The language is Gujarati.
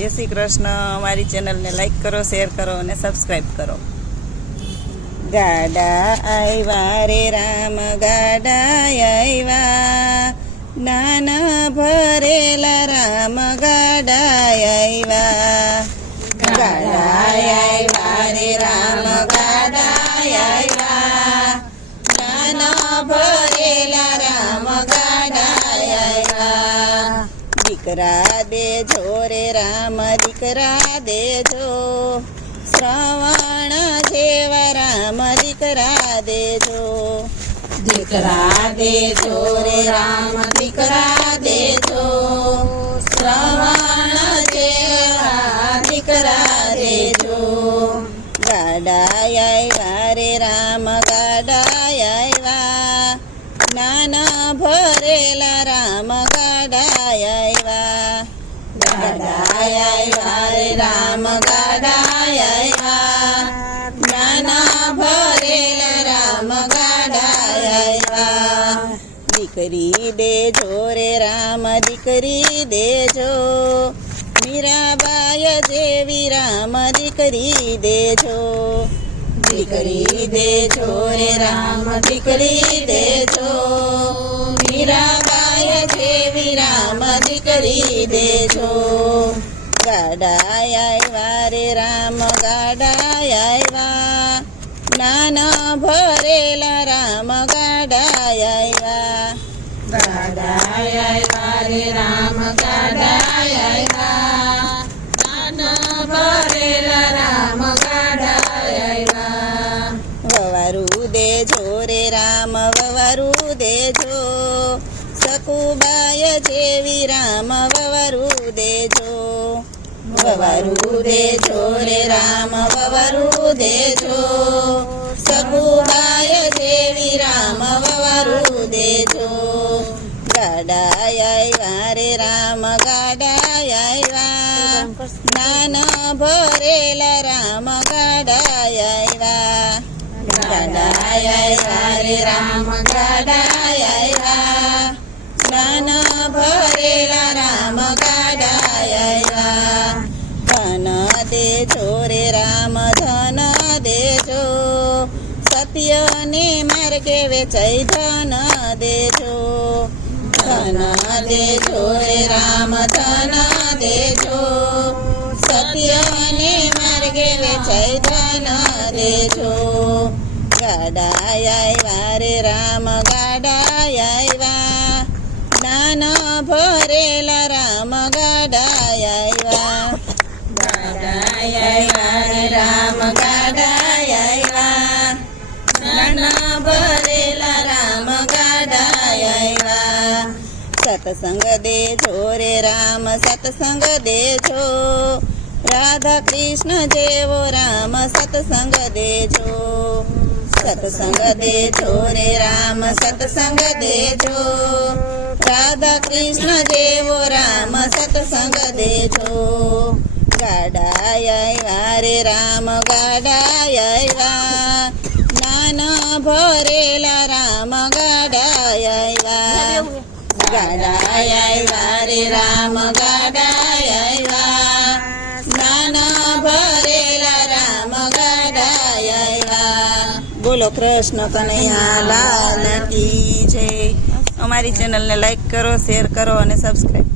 જય શ્રી કૃષ્ણ। અમારી ચેનલને લાઈક કરો, શેર કરો અને સબસ્ક્રાઈબ કરો। ગાડા આવ્યા રે રામ, ગાડા આવ્યા, નાના ભરેલા રામ ગાડા આવ્યા। ગાડા આવ્યા રે રામ, ગાડા આવ્યા, નાના ભરેલા રામ ગાડા આવ્યા। દીકરા દેજો રે રામ, દીકરા દેજો, શ્રવણ જેવા રામ દીકરા દેજો। દીકરા દેજો રે રામ, દીકરા દેજો, શ્રવણ જેવા દીકરા દેજો। ગાડા આવ્યા રે રામ, ગાડા આવ્યા, નાના ભરેલા રામ ગાડા આવ્યા। ગાડા આવ્યા રે રામ, ગાડા આવ્યા, નાના ભરેલા રામ ગાડા આવ્યા। દીકરી દેજો રે રામ, દીકરી દેજો, મીરાબાઈ જેવી રામ દીકરી દેજો। દીકરી દેજો રે રામ, દીકરી દેજો, મીરાબાઈ જેવી રામ દીકરી દેજો। ગાડા આવ્યા રે રામ, ગાડા આવ્યા, નાના ભરેલા રામ ગાડા આવ્યા। ગાડા આવ્યા રે રામ, ગાડા આવ્યા, નાના ભરેલા રામ ગાડા આવ્યા। વવારું દેજો રે રામ, વવારું દેજો, સકુબાઈ જેવી રામ વવારું દેજો। વવારું દેજો રે રામ, વવારું દેજો, સકુબાઈ જેવી રામ વવારું દેજો। ગાડા આવ્યા રે રામ, ગાડા આવ્યા, નાના ભરેલા રામ ગાડા આવ્યા। ગાડા આવ્યા રે રામ, ગાડા આવ્યા, નાના ભરેલા રામ ગાડા આવ્યા। ધન દેજો રે રામ, ધન દેજો, સત્યને માર્ગે વેચાઈ ધન દેજો। ધન દેજો રે રામ, ધન દેજો, સત્યને માર્ગે વેચાઈ ધન દેજો। ગાડા આવ્યા રે રામ, ગાડા આવ્યા, નાના ભરેલા રામ ગાડા આવ્યા। ગાડા આવ્યા રે રામ, ગાડા આવ્યા, નાના ભરેલા રામ ગાડા આવ્યા। સત્સંગ દેજો રે રામ, સત્સંગ દેજો, રાધા કૃષ્ણ જેવો રામ સત્સંગ દેજો। સત્સંગ દેજો રે રામ, સત્સંગ દેજો, રાધા કૃષ્ણ જેવો રામ સત્સંગ દેજો। ગાડા આવ્યા રે રામ, ગાડા આવ્યા, નાના ભરેલા રામ ગાડા આવ્યા। ગાડા આવ્યા રે રામ, ગાડા આવ્યા, નાના ભરેલા રામ ગાડા આવ્યા। બોલો કૃષ્ણ કનૈયા લાલ કી જય। અમારી ચેનલને લાઈક કરો, શેર કરો અને સબસ્ક્રાઈબ